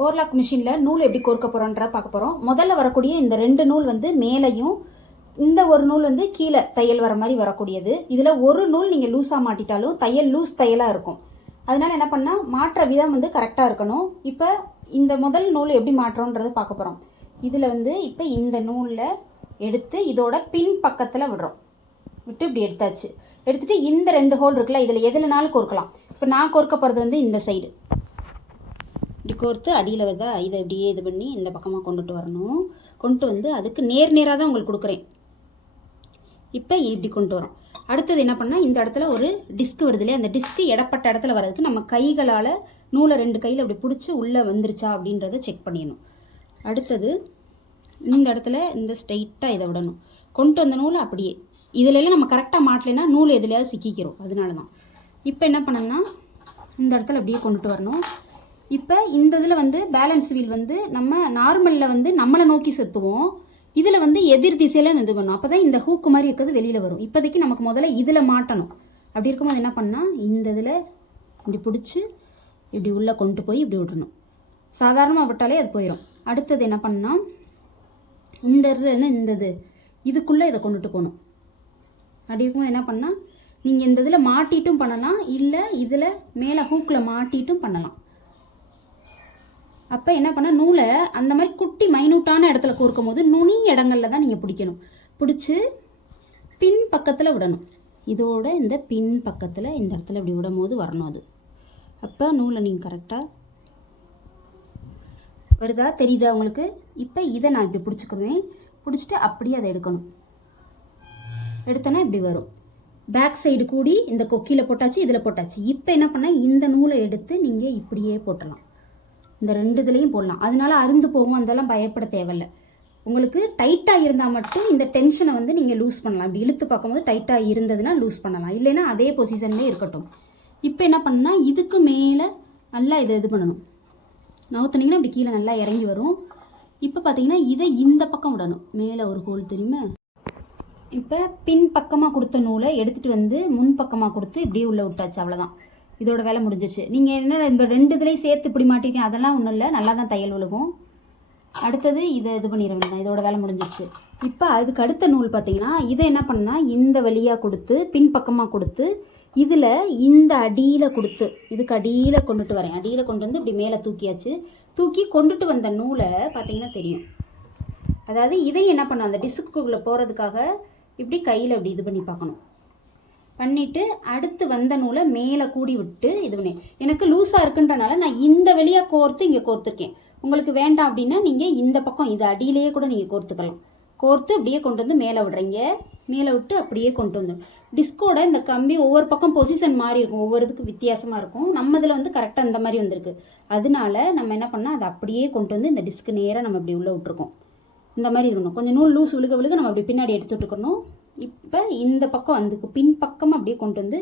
Overlock மிஷினில் நூல் எப்படி கோர்க்க போகிறோன்ற பார்க்க போகிறோம் முதல்ல வரக்கூடிய இந்த ரெண்டு நூல் வந்து மேலேயும் இந்த ஒரு நூல் வந்து கீழே தையல் வர மாதிரி வரக்கூடியது. இதில் ஒரு நூல் நீங்கள் லூஸாக மாட்டிட்டாலும் தையல் லூஸ் தையலாக இருக்கும். அதனால் என்ன பண்ணால் மாற்ற விதம் வந்து கரெக்டாக இருக்கணும். இப்போ இந்த முதல் நூல் எப்படி மாற்றோன்றது பார்க்க போகிறோம் இதில் வந்து இப்போ இந்த நூலில் எடுத்து இதோட பின் பக்கத்தில் விடுறோம். விட்டு இப்படி எடுத்தாச்சு. எடுத்துகிட்டு இந்த ரெண்டு ஹோல் இருக்குல்ல இதில் எதுலனாலும் கோர்க்கலாம். இப்போ நான் கோர்க்க போகிறது வந்து இந்த சைடு இப்படி கோர்த்து அடியில் வருதா இதை இப்படியே இது பண்ணி இந்த பக்கமாக கொண்டுட்டு வரணும். கொண்டு வந்து அதுக்கு நேர் நேராக தான் உங்களுக்கு கொடுக்குறேன். இப்போ இப்படி கொண்டு வரோம். அடுத்தது என்ன பண்ணால் இந்த இடத்துல ஒரு டிஸ்க் வருது இல்லையா? அந்த டிஸ்க்கு இடப்பட்ட இடத்துல வர்றதுக்கு நம்ம கைகளால் நூலை ரெண்டு கையில் அப்படி பிடிச்சி உள்ளே வந்துருச்சா அப்படின்றத செக் பண்ணிடணும். அடுத்தது இந்த இடத்துல இந்த ஸ்ட்ரைட்டாக இதை விடணும். கொண்டு வந்த நூலை அப்படியே இதுலலாம் நம்ம கரெக்டாக மாட்டலைன்னா நூல் எதுலையாவது சிக்கிக்கிறோம். அதனால தான் இப்போ என்ன பண்ணணும்னா இந்த இடத்துல அப்படியே கொண்டுட்டு வரணும். இப்போ இந்த இதில் வந்து பேலன்ஸ் வீல் வந்து நம்ம நார்மலில் வந்து நம்மளை நோக்கி செத்துவோம். இதில் வந்து எதிர் திசையில் இது பண்ணும். அப்போ தான் இந்த ஹூக்கு மாதிரி இருக்கிறது வெளியில் வரும். இப்போதைக்கு நமக்கு முதல்ல இதில் மாட்டணும். அப்படி இருக்கும்போது என்ன பண்ணால் இந்த இதில் இப்படி பிடிச்சி இப்படி உள்ளே கொண்டு போய் இப்படி விடணும். சாதாரணமாக விட்டாலே அது போயிடும் அடுத்தது என்ன பண்ணால் இந்த இதில் என்ன இந்த இது இதுக்குள்ளே இதை கொண்டுட்டு போகணும். அப்படி இருக்கும்போது என்ன பண்ணால் நீங்கள் இந்த இதில் மாட்டிட்டும் பண்ணலாம். இல்லை இதில் மேலே ஹூக்கில் மாட்டிட்டும் பண்ணலாம். அப்போ என்ன பண்ண நூலை அந்த மாதிரி குட்டி மைனூட்டான இடத்துல கோர்க்கும் போது நுனி இடங்களில் தான் நீங்கள் பிடிக்கணும். பிடிச்சி பின் பக்கத்தில் விடணும். இதோட இந்த பின் பக்கத்தில் இந்த இடத்துல இப்படி விடும் போது வரணும் அது. அப்போ நூலை நீங்கள் கரெக்டாக வருதா தெரியுதா உங்களுக்கு? இப்போ இதை நான் இப்படி பிடிச்சிக்குவேன். பிடிச்சிட்டு அப்படியே அதை எடுக்கணும். எடுத்தோன்னா இப்படி வரும். பேக் சைடு கூடி இந்த கொக்கியில் போட்டாச்சு இதில் போட்டாச்சு. இப்போ என்ன பண்ணால் இந்த நூலை எடுத்து நீங்கள் இப்படியே போட்டலாம். இந்த ரெண்டு இதுலேயும் போடலாம். அதனால அருந்து போகும் அதெல்லாம் பயப்பட தேவையில்லை. உங்களுக்கு டைட்டாக இருந்தால் மட்டும் இந்த டென்ஷனை வந்து நீங்கள் லூஸ் பண்ணலாம். இப்படி இழுத்து பார்க்கும்போது டைட்டாக இருந்ததுன்னா லூஸ் பண்ணலாம். இல்லைன்னா அதே பொசிஷன்லேயே இருக்கட்டும். இப்போ என்ன பண்ணால் இதுக்கு மேலே நல்லா இதை இது பண்ணணும். நவுத்துனீங்கன்னா இப்படி கீழே நல்லா இறங்கி வரும். இப்போ பார்த்தீங்கன்னா இதை இந்த பக்கம் விடணும். மேலே ஒரு ஹோல் தெரியுமா? இப்போ பின் பக்கமாக கொடுத்த நூலை எடுத்துகிட்டு வந்து முன் பக்கமாக கொடுத்து இப்படியே உள்ளே விட்டாச்சு. அவ்வளோதான் இதோட வேலை முடிஞ்சிச்சு. நீங்கள் என்ன இந்த ரெண்டு இதுலேயும் சேர்த்து இப்படி மாட்டிருக்கீங்க? அதெல்லாம் ஒன்றும் இல்லை. நல்லா தான் தையல் விழுகும் அடுத்தது இதை இது பண்ணிட வேண்டியதான் இதோட வேலை முடிஞ்சிருச்சு. இப்போ அதுக்கு அடுத்த நூல் பார்த்தீங்கன்னா இதை என்ன பண்ணால் இந்த வழியாக கொடுத்து பின்பக்கமாக கொடுத்து இதில் இந்த அடியில் கொடுத்து இதுக்கு அடியில் கொண்டுட்டு வரேன். அடியில் கொண்டு வந்து இப்படி மேலே தூக்கியாச்சு. தூக்கி கொண்டுட்டு வந்த நூலை பார்த்தீங்கன்னா தெரியும். அதாவது இதை என்ன பண்ணும் அந்த டிஸ்க்குள்ளே போகிறதுக்காக இப்படி கையில் இப்படி இது பண்ணி பார்க்கணும். பண்ணிவிட்டு அடுத்து வந்த நூலை மேலே கூடி விட்டு இது பண்ணி. எனக்கு லூஸாக இருக்குன்றனால நான் இந்த வழியாக கோர்த்து இங்கே கோர்த்துருக்கேன். உங்களுக்கு வேண்டாம் அப்படின்னா நீங்கள் இந்த பக்கம் இது அடியிலேயே கூட நீங்கள் கோர்த்துக்கலாம். கோர்த்து அப்படியே கொண்டு வந்து மேலே விடுறீங்க. மேலே விட்டு அப்படியே கொண்டு வந்துடும். டிஸ்கோட இந்த கம்பி ஒவ்வொரு பக்கம் பொசிஷன் மாறி இருக்கும். ஒவ்வொரு இதுக்கு வித்தியாசமாக இருக்கும். நம்ம இதில் வந்து கரெக்டாக இந்த மாதிரி வந்திருக்கு. அதனால நம்ம என்ன பண்ணால் அதை அப்படியே கொண்டு வந்து இந்த டிஸ்க்கு நேராக நம்ம இப்படி உள்ளே விட்ருக்கோம் இந்த மாதிரி இருக்கணும் கொஞ்சம் நூல் லூஸ் விழுக விழுக நம்ம அப்படி பின்னாடி எடுத்துகிட்டு இருக்கணும். இப்போ இந்த பக்கம் வந்துக்கு பின் அப்படியே கொண்டு வந்து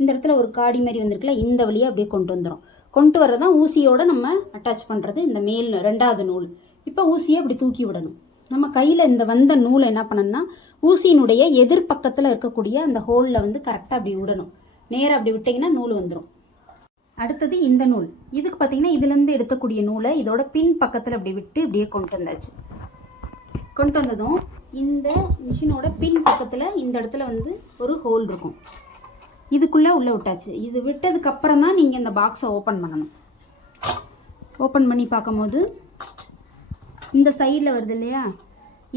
இந்த இடத்துல ஒரு காடி மாதிரி வந்திருக்குல்ல இந்த வழியாக அப்படியே கொண்டு வந்துடும் கொண்டு வர்றதான் ஊசியோட நம்ம அட்டாச் பண்ணுறது இந்த மேல் ரெண்டாவது நூல். இப்போ ஊசியை அப்படி தூக்கி விடணும். நம்ம கையில் இந்த வந்த நூலை என்ன பண்ணணும்னா ஊசியினுடைய எதிர்பக்கத்தில் இருக்கக்கூடிய அந்த ஹோலில் வந்து கரெக்டாக அப்படி விடணும். நேராக அப்படி விட்டிங்கன்னா நூல் வந்துடும் அடுத்தது இந்த நூல். இதுக்கு பார்த்தீங்கன்னா இதுலேருந்து எடுக்கக்கூடிய நூலை இதோட பின் பக்கத்தில் அப்படி விட்டு இப்படியே கொண்டு வந்தாச்சு. கொண்டு வந்ததும் இந்த மிஷினோட பின் பக்கத்தில் இந்த இடத்துல வந்து ஒரு ஹோல் இருக்கும். இதுக்குள்ளே உள்ளே விட்டாச்சு. இது விட்டதுக்கப்புறம் தான் நீங்கள் இந்த பாக்ஸை ஓப்பன் பண்ணணும். ஓப்பன் பண்ணி பார்க்கும்போது இந்த சைடில் வருது இல்லையா?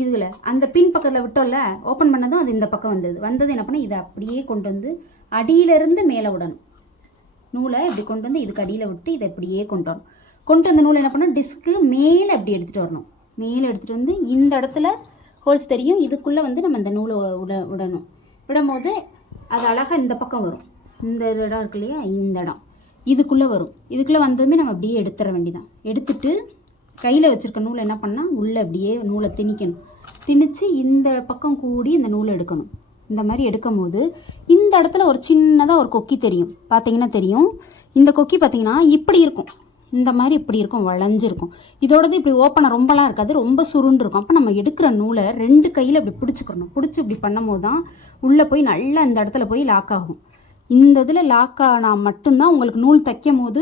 இதில். அந்த பின் பக்கத்தில் விட்டோம்ல ஓப்பன் பண்ணதும் அது இந்த பக்கம் வந்தது. வந்தது என்ன பண்ண இதை அப்படியே கொண்டு வந்து அடியிலிருந்து மேலே விடணும். நூலை இப்படி கொண்டு வந்து இதுக்கு அடியில் விட்டு இதை இப்படியே கொண்டு வரணும். கொண்டு வந்த நூலை என்ன பண்ணணும்? டிஸ்க்கு மேலே அப்படி எடுத்துகிட்டு வரணும். மேலே எடுத்துகிட்டு வந்து இந்த இடத்துல ஹோல்ஸ் தெரியும். இதுக்குள்ளே வந்து நம்ம இந்த நூலை விட விடணும் விடும்போது அது அழகாக இந்த பக்கம் வரும். இந்த இடம் இருக்கு இல்லையா? இந்த இடம். இதுக்குள்ளே வரும். இதுக்குள்ளே வந்ததுமே நம்ம அப்படியே எடுத்துட வேண்டியதான் எடுத்துட்டு கையில் வச்சுருக்க நூலை என்ன பண்ணால் உள்ளே அப்படியே நூலை திணிக்கணும். திணித்து இந்த பக்கம் கூடி இந்த நூலை எடுக்கணும். இந்த மாதிரி எடுக்கும் போது இந்த இடத்துல ஒரு சின்னதாக ஒரு கொக்கி தெரியும். பார்த்தீங்கன்னா தெரியும். இந்த கொக்கி பார்த்தீங்கன்னா இப்படி இருக்கும். இந்த மாதிரி இப்படி இருக்கும் வளைஞ்சிருக்கும். இதோடது இப்படி ஓப்பனாக ரொம்பலாம் இருக்காது ரொம்ப சுருண்டு இருக்கும் அப்போ நம்ம எடுக்கிற நூலை ரெண்டு கையில் இப்படி பிடிச்சிக்கிறணும் பிடிச்சி இப்படி பண்ணும்போது தான் உள்ளே போய் நல்லா இந்த இடத்துல போய் லாக் ஆகும். இந்த இதில் லாக் ஆனால் மட்டும்தான் உங்களுக்கு நூல் தைக்கும் போது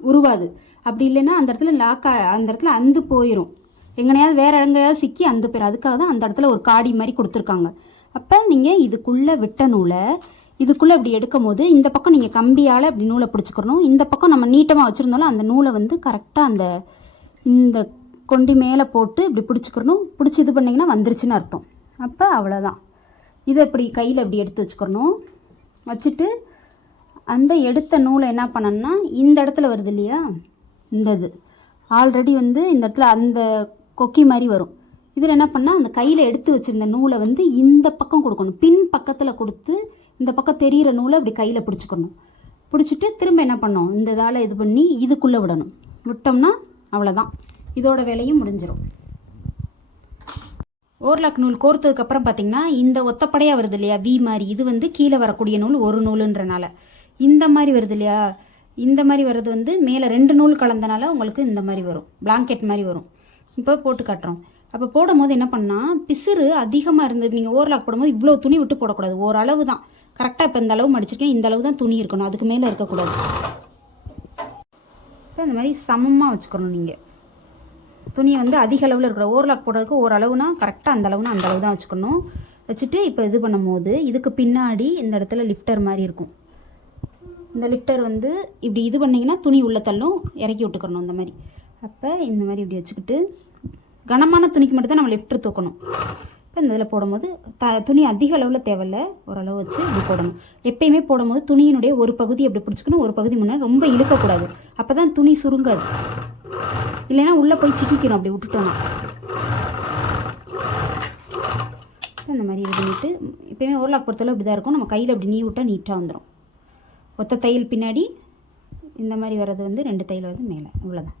உருவாது. அப்படி இல்லைன்னா அந்த இடத்துல லாக் அந்த இடத்துல அந்து போயிடும் எங்கனையாவது வேற எங்கேயாவது சிக்கி அந்து போயிடும் அதுக்காக தான் அந்த இடத்துல ஒரு காடி மாதிரி கொடுத்துருக்காங்க. அப்போ நீங்கள் இதுக்குள்ளே விட்ட நூலை இதுக்குள்ளே இப்படி எடுக்கும் போது இந்த பக்கம் நீங்கள் கம்பியால் இப்படி நூலை பிடிச்சிக்கிறணும் இந்த பக்கம் நம்ம நீட்டமாக வச்சுருந்தாலும் அந்த நூலை வந்து கரெக்டாக அந்த இந்த கொண்டி மேலே போட்டு இப்படி பிடிச்சிக்கிறணும் பிடிச்சி இது பண்ணிங்கன்னா வந்துருச்சுன்னு அர்த்தம். அப்போ அவ்வளோதான் இதை இப்படி கையில் இப்படி எடுத்து வச்சுக்கிறணும் வச்சுட்டு அந்த எடுத்த நூலை என்ன பண்ணணும்னா இந்த இடத்துல வருது இல்லையா? இந்த இது. ஆல்ரெடி வந்து இந்த இடத்துல அந்த கொக்கி மாதிரி வரும். இதில் என்ன பண்ணால் அந்த கையில் எடுத்து வச்சுருந்த நூலை வந்து இந்த பக்கம் கொடுக்கணும். பின் பக்கத்தில் கொடுத்து இந்த பக்கம் தெரியிற நூலை அப்படி கையில் பிடிச்சிக்கணும். பிடிச்சிட்டு திரும்ப என்ன பண்ணோம் இந்த இதால் இது பண்ணி இதுக்குள்ளே விடணும். விட்டோம்னா அவ்வளோதான் இதோட வேலையும் முடிஞ்சிடும் ஓர்லாக் நூல் கோர்த்ததுக்கப்புறம் பார்த்தீங்கன்னா இந்த ஒத்தப்படையாக வருது இல்லையா? வி மாதிரி. இது வந்து கீழே வரக்கூடிய நூல் ஒரு நூலுன்றனால. இந்த மாதிரி வருது இல்லையா? இந்த மாதிரி வர்றது வந்து மேலே ரெண்டு நூல் கலந்தனால உங்களுக்கு இந்த மாதிரி வரும். பிளாங்கெட் மாதிரி வரும். இப்போ போட்டு காட்டுறோம். அப்போ போடும்போது என்ன பண்ணால் பிசுறு அதிகமாக இருந்து நீங்கள் ஓவர்லாக் போடும்போது இவ்வளோ துணி விட்டு போடக்கூடாது. ஓரளவு தான். கரெக்டாக இப்போ இந்த அளவு மடிச்சிருக்கேன். இந்த அளவு தான் துணி இருக்கணும். அதுக்கு மேலே இருக்கக்கூடாது. இப்போ இந்த மாதிரி சமமாக வச்சுக்கணும் நீங்கள் துணியை வந்து அதிக அளவில் இருக்கிற ஓவர்லாக் போடுறதுக்கு ஓரளவுனா கரெக்டாக அந்த அளவுனா அந்த அளவு தான் வச்சுக்கணும். வச்சுட்டு இப்போ இது பண்ணும்போது இதுக்கு பின்னாடி இந்த இடத்துல லிஃப்டர் மாதிரி இருக்கும். இந்த லிஃப்டர் வந்து இப்படி இது பண்ணிங்கன்னா துணி உள்ளே தள்ளும். இறக்கி விட்டுக்கணும் இந்த மாதிரி. அப்போ இந்த மாதிரி இப்படி வச்சுக்கிட்டு கனமான துணிக்கு மட்டும் தான் நம்ம லிஃப்டர் தூக்கணும். இப்போ இந்த இதில் போடும்போது த துணி அதிக அளவில் தேவையில்ல. ஓரளவு வச்சு இப்படி போடணும். எப்பயுமே போடும்போது துணியினுடைய ஒரு பகுதி எப்படி பிடிச்சிக்கணும். ஒரு பகுதி முன்னாடி ரொம்ப இழுக்கக்கூடாது. அப்போ தான் துணி சுருங்காது. இல்லைன்னா உள்ளே போய் சிக்கிக்கிறோம். அப்படி விட்டுட்டோம்னா. இந்த மாதிரி இது பண்ணிவிட்டு எப்பயுமே ஓரலாக் பொறுத்தளவு இப்படி தான் இருக்கும். நம்ம கையில் அப்படி நீ விட்டால் நீட்டாக வந்துடும் ஒத்த தையல் பின்னாடி இந்த மாதிரி வர்றது வந்து ரெண்டு தையல் வந்து மேலே. இவ்வளோதான்